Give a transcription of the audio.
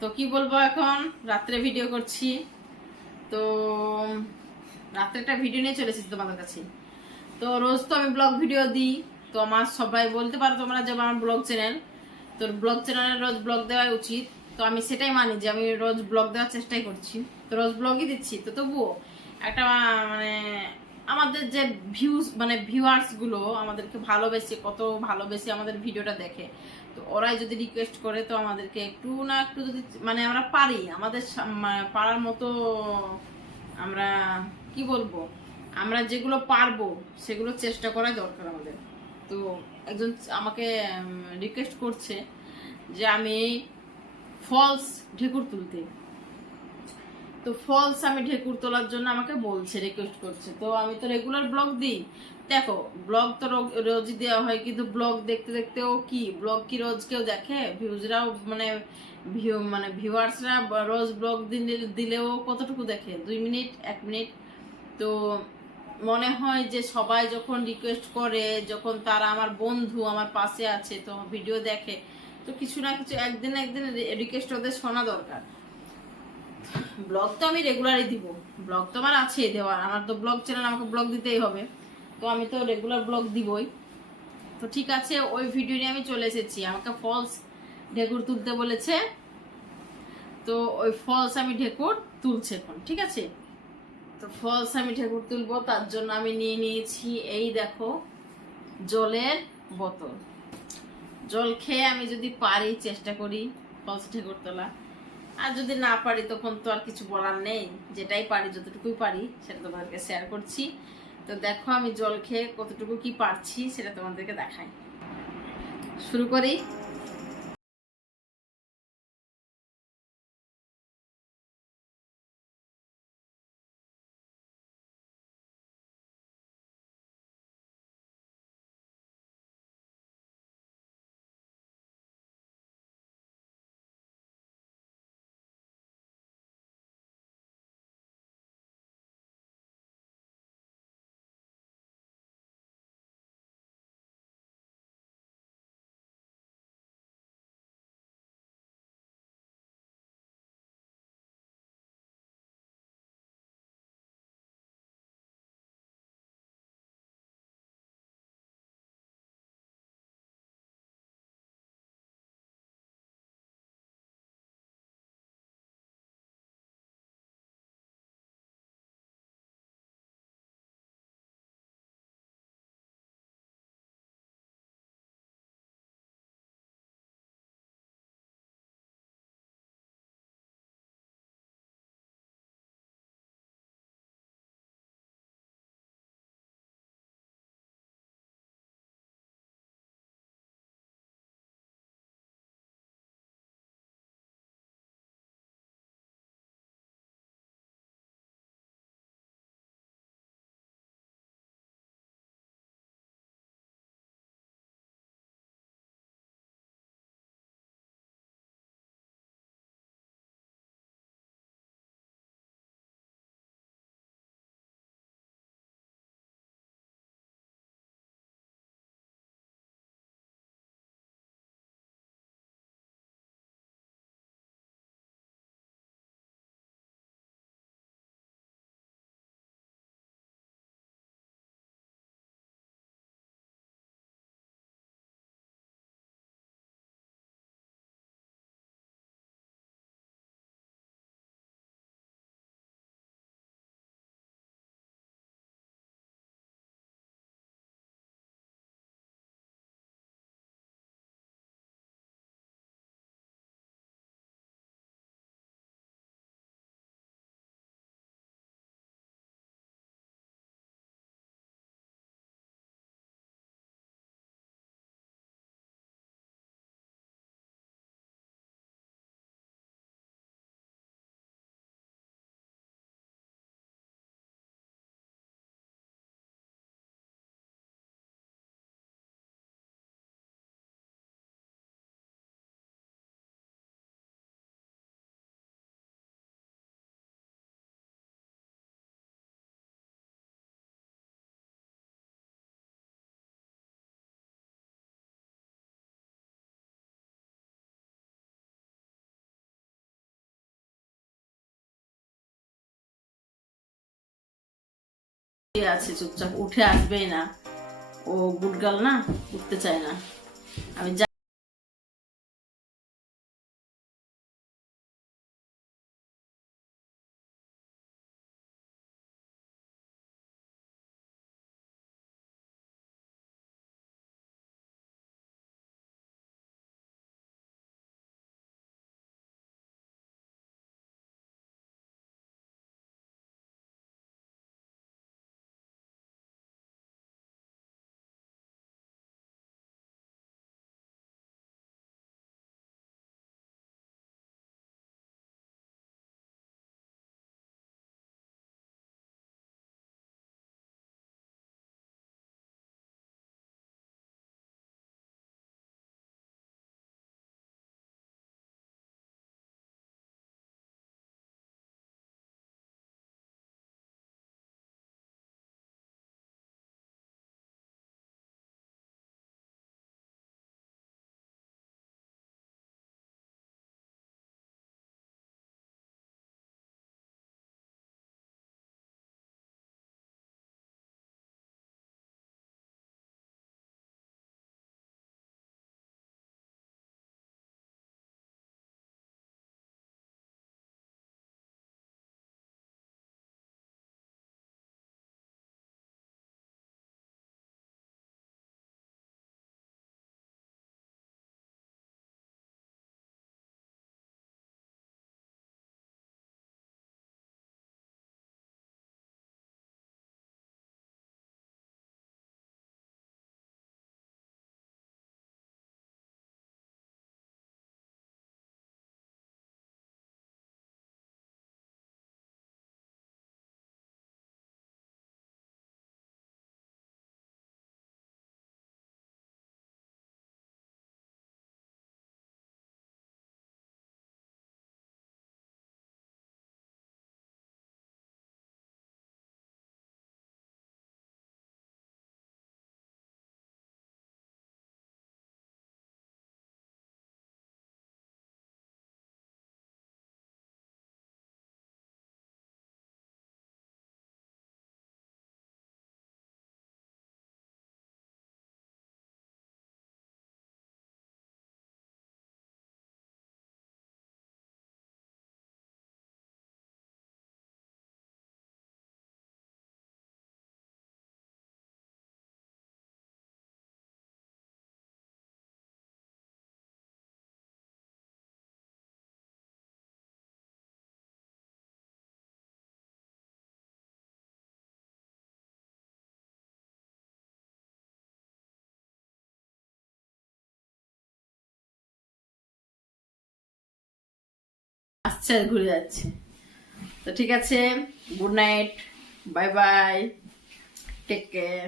তো কি বলবো, এখন রাত্রে ভিডিও করছি। তো রাত্রে একটা ভিডিও নিয়ে চলে এসেছি তোমাদের কাছে। তো রোজ তো আমি ব্লগ ভিডিও দিই। তো আমার সবাই বলতে পারো তোমরা যে আমার ব্লগ চ্যানেল, তো ব্লগ চ্যানেলে রোজ ব্লগ দেওয়া উচিত। তো আমি সেটাই মানি যে আমি রোজ ব্লগ দেওয়ার চেষ্টাই করছি। তো রোজ ব্লগই দিচ্ছি। তো তবুও একটা মানে আমাদের যে ভিউজ মানে ভিউয়ার্স গুলো আমাদেরকে ভালোবেসে, কত ভালোবেসে আমাদের ভিডিওটা দেখে। তো ওরাই যদি রিকোয়েস্ট করে, তো আমাদেরকে একটু না একটু যদি মানে আমরা পারি আমাদের পারার মতো আমরা কি বলবো, আমরা যেগুলো পারবো সেগুলো চেষ্টা করাই দরকার আমাদের। তো একজন আমাকে রিকোয়েস্ট করছে যে আমি ফলস ঢেকুর তুলতে। তো ফলস আমি ঢেকুর তোলার জন্য আমাকে বলছে, রিকোয়েস্ট করছে। তো আমি তো রেগুলার ব্লগ দিই। দেখো, ব্লগ তো রোজই দেওয়া হয়, কিন্তু ব্লগ দেখতে দেখতেও কি ব্লগ কি রোজ কেউ দেখে? ভিউজরাও মানে ভিউয়ার্সরা রোজ ব্লগ দিলেও কতটুকু দেখে? 2 মিনিট, 1 মিনিট। তো মনে হয় যে সবাই যখন রিকোয়েস্ট করে, যখন তারা আমার বন্ধু আমার পাশে আছে, তো ভিডিও দেখে, তো কিছু না কিছু একদিন একদিন রিকোয়েস্ট ওদের শোনা দরকার। ব্লগ তো আমি রেগুলারই দিব, ব্লগ তো আমার আছে দেওয়া, আমার তো ব্লগ চ্যানেল, আমাকে ব্লগ দিতেই হবে। তো আমি তো রেগুলার ব্লগ দিবই। তো ঠিক আছে, ওই ভিডিও নিয়ে আমি চলে এসেছি। আমাকে ফলস ঢেকুর তুলতে বলেছে। তো ওই ফলস আমি ঢেকুর তুলছে এখন, ঠিক আছে। তো ফলস আমি ঢেকুর তুলবো, তার জন্য আমি নিয়ে নিয়েছি এই দেখো জলের বোতল। জল খেয়ে আমি যদি পারি চেষ্টা করি ফলস ঢেকুর তোলা। আর যদি না পারি তখন তো আর কিছু বলার নেই। যেটাই পারি, যতটুকুই পারি সেটা তোমাদেরকে শেয়ার করছি। তো দেখো আমি জল খেয়ে কতটুকু কি পারছি সেটা তোমাদেরকে দেখাই। শুরু করি। শুয়ে আছে চুপচাপ, উঠে আসবেই না। ও গুড গার্ল না, উঠতে চায় না। আমি আসছে আর ঘুরে যাচ্ছে। তো ঠিক আছে, good night, bye bye, take care.